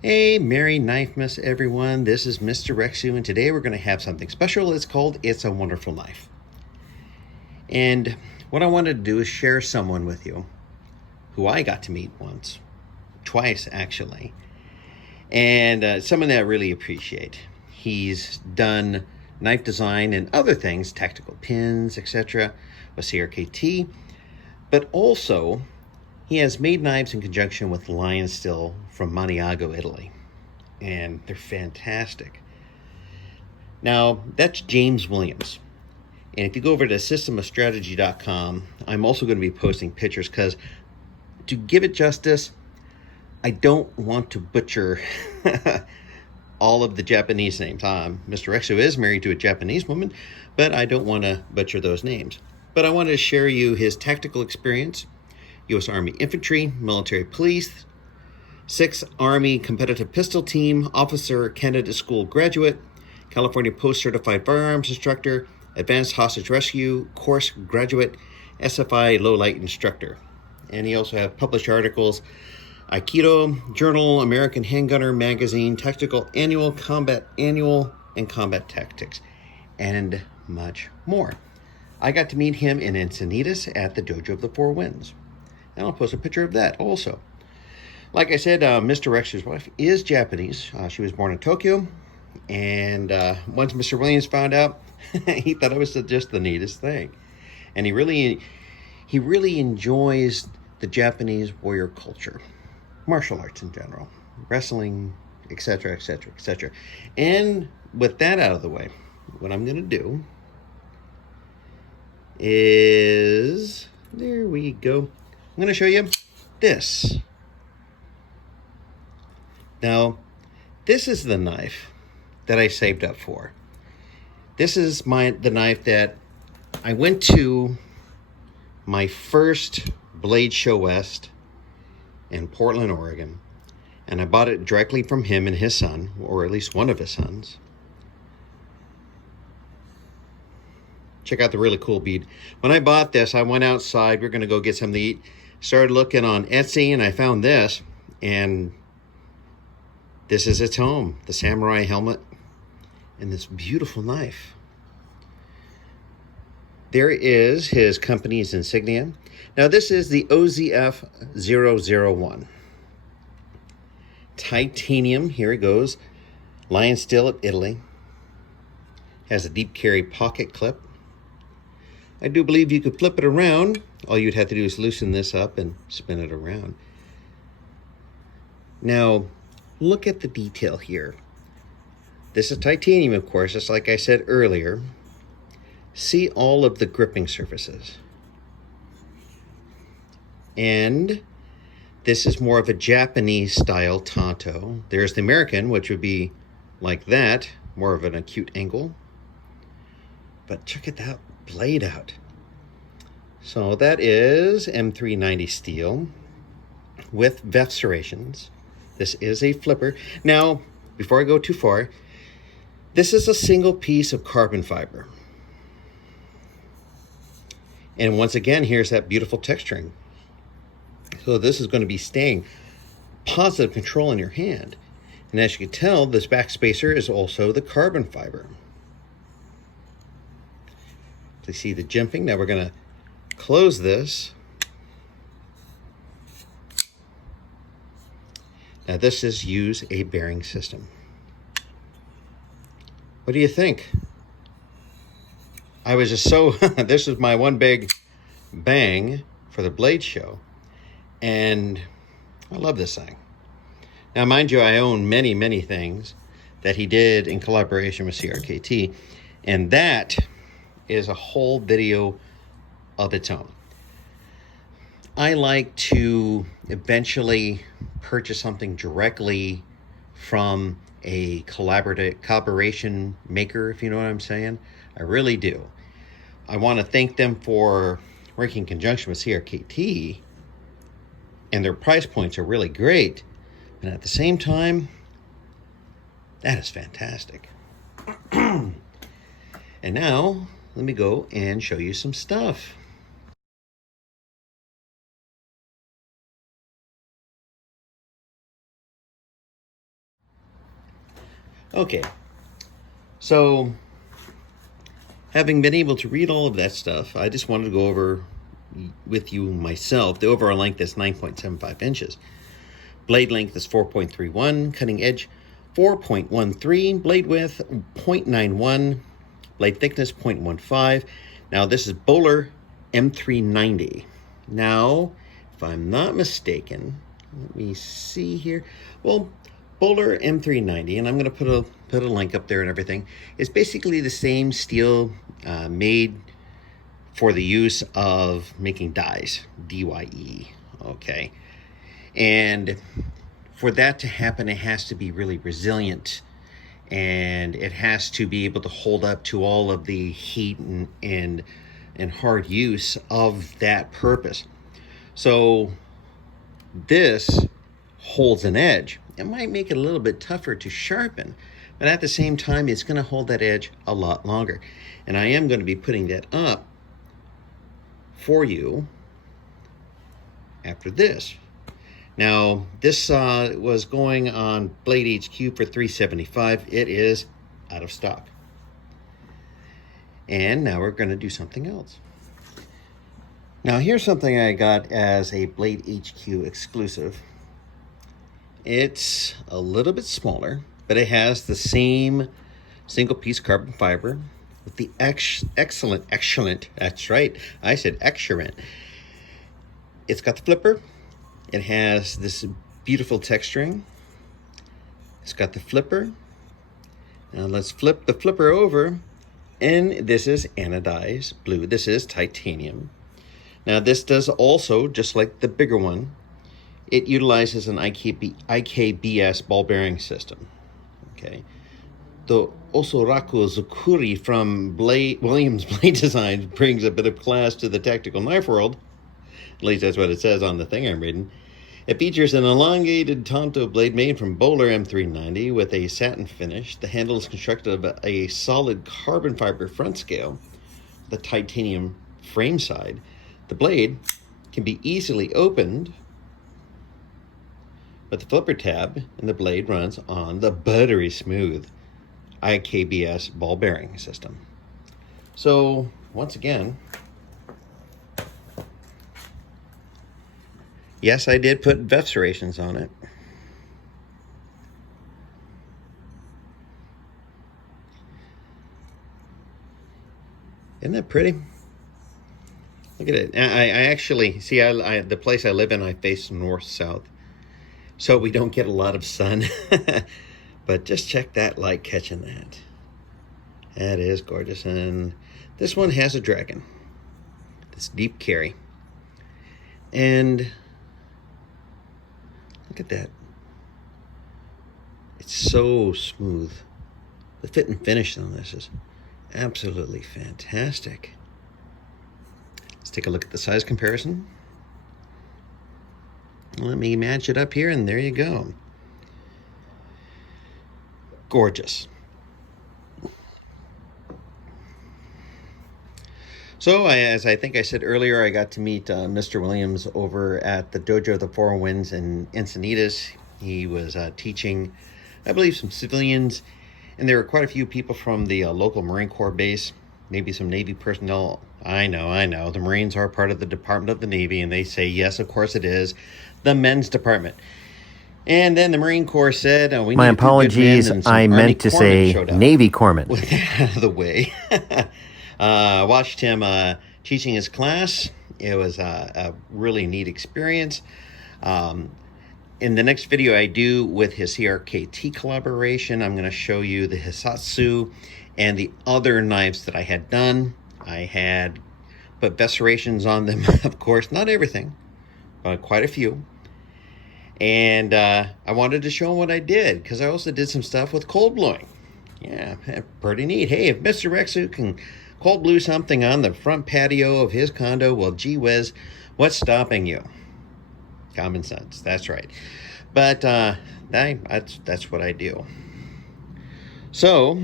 Hey, Merry Knifemas, everyone. This is Mr. Rexu, and today we're going to have something special. It's called It's a Wonderful Knife. And what I wanted to do is share someone with you who I got to meet once, twice actually, and someone that I really appreciate. He's done knife design and other things, tactical pins, etc., with Crkt, but also he has made knives in conjunction with Lionsteel from Maniago, Italy, and they're fantastic. Now, that's James Williams. And if you go over to systemofstrategy.com, I'm also going to be posting pictures because to give it justice, I don't want to butcher all of the Japanese names. Mr. Rexu is married to a Japanese woman, but I don't want to butcher those names. But I wanted to share you his tactical experience, U.S. Army Infantry, Military Police, 6th Army Competitive Pistol Team, Officer Candidate School graduate, California Post Certified Firearms Instructor, Advanced Hostage Rescue Course graduate, SFI Low Light Instructor. And he also has published articles, Aikido, Journal, American Handgunner Magazine, Tactical Annual, Combat Annual, and Combat Tactics, and much more. I got to meet him in Encinitas at the Dojo of the Four Winds. And I'll post a picture of that also. Like I said, Mr. Rex's wife is Japanese. She was born in Tokyo. And once Mr. Williams found out, he thought it was just the neatest thing. And he really enjoys the Japanese warrior culture, martial arts in general, wrestling, etc., etc., etc. And with that out of the way, what I'm going to do is, there we go. I'm going to show you this. Now, this is the knife that I saved up for. This is the knife that I went to my first Blade Show West in Portland, Oregon, and I bought it directly from him and his son, or at least one of his sons. Check out the really cool bead. When I bought this, I went outside. We're going to go get something to eat. Started looking on Etsy, and I found this, and this is its home, the samurai helmet and this beautiful knife. There is his company's insignia. Now, this is the OZF 001. Titanium, here it goes. Lionsteel of Italy. Has a deep carry pocket clip. I do believe you could flip it around. All you'd have to do is loosen this up and spin it around. Now, look at the detail here. This is titanium, of course, just like I said earlier. See all of the gripping surfaces. And this is more of a Japanese style tanto. There's the American, which would be like that, more of an acute angle. But check that blade out. So that is M390 steel with VEF serrations. This is a flipper. Now, before I go too far, this is a single piece of carbon fiber. And once again, here's that beautiful texturing. So this is going to be staying positive control in your hand. And as you can tell, this back spacer is also the carbon fiber. To see the jimping, now we're going to close this. Now this is use a bearing system. What do you think? I was just so, this is my one big bang for the Blade Show. And I love this thing. Now, mind you, I own many, many things that he did in collaboration with Crkt. And that is a whole video of its own. I like to eventually purchase something directly from a collaboration maker, if you know what I'm saying. I really do. I want to thank them for working in conjunction with Crkt, and their price points are really great. And at the same time, that is fantastic. And now, let me go and show you some stuff. Okay, so having been able to read all of that stuff, I just wanted to go over with you myself. The overall length is 9.75 inches. Blade length is 4.31, cutting edge 4.13, blade width 0.91, blade thickness 0.15. Now this is Bowler M390. Now, if I'm not mistaken, let me see here. Well, Bowler M390, and I'm going to put a link up there and everything, is basically the same steel made for the use of making dies, DYE, okay? And for that to happen, it has to be really resilient, and it has to be able to hold up to all of the heat and hard use of that purpose. So this holds an edge. It might make it a little bit tougher to sharpen, but at the same time, it's going to hold that edge a lot longer. And I am going to be putting that up for you after this. Now, this was going on Blade HQ for $375. It is out of stock. And now we're going to do something else. Now, here's something I got as a Blade HQ exclusive. It's a little bit smaller, but it has the same single-piece carbon fiber with the excellent, that's right, I said excellent. It's got the flipper. It has this beautiful texturing. It's got the flipper. Now let's flip the flipper over, and this is anodized blue. This is titanium. Now this does also, just like the bigger one, it utilizes an IKBS ball bearing system. Okay. The Osoraku Zukuri from Williams Blade Designs brings a bit of class to the tactical knife world. At least that's what it says on the thing I'm reading. It features an elongated Tonto blade made from Bowler M390 with a satin finish. The handle is constructed of a solid carbon fiber front scale, the titanium frame side. The blade can be easily opened, but the flipper tab in the blade runs on the buttery smooth IKBS ball bearing system. So, once again, yes, I did put VEF serrations on it. Isn't that pretty? Look at it. I actually, see, the place I live in, I face north-south. So we don't get a lot of sun. But just check that light catching that. That is gorgeous. And this one has a dragon. This deep carry. And look at that. It's so smooth. The fit and finish on this is absolutely fantastic. Let's take a look at the size comparison. Let me match it up here, and there you go. Gorgeous. So, as I think I said earlier, I got to meet Mr. Williams over at the Dojo of the Four Winds in Encinitas. He was teaching, I believe, some civilians, and there were quite a few people from the local Marine Corps base, maybe some Navy personnel. I know. The Marines are part of the Department of the Navy, and they say, yes, of course it is, the men's department. And then the Marine Corps said, we My need apologies, I meant to say Navy Corpsmen. With that out of the way. Watched him teaching his class. It was a really neat experience. In the next video I do with his Crkt collaboration, I'm going to show you the Hisatsu and the other knives that I had done. I had put VEF serrations on them, of course, not everything, but quite a few. And I wanted to show him what I did, because I also did some stuff with cold blowing. Yeah, pretty neat. Hey, if Mr. Rexu can cold blew something on the front patio of his condo, well, gee whiz, what's stopping you? Common sense, that's right. But that's what I do. So,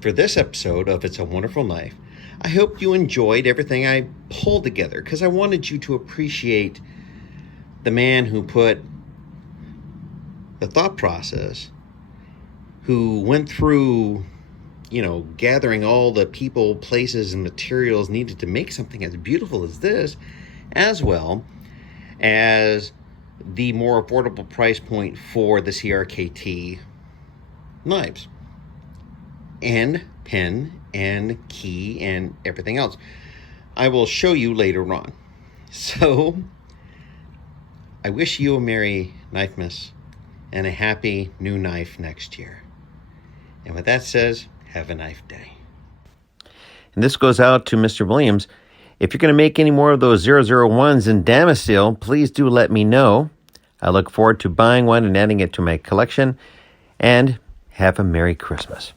for this episode of It's a Wonderful Knife, I hope you enjoyed everything I pulled together, because I wanted you to appreciate the man who put the thought process who went through, gathering all the people, places, and materials needed to make something as beautiful as this, as well as the more affordable price point for the Crkt knives and pen and key and everything else. I will show you later on. So I wish you a Merry Knifemas and a happy new knife next year. And with that says, have a knife day. And this goes out to Mr. Williams. If you're going to make any more of those 001s in Lionsteel, please do let me know. I look forward to buying one and adding it to my collection. And have a Merry Christmas.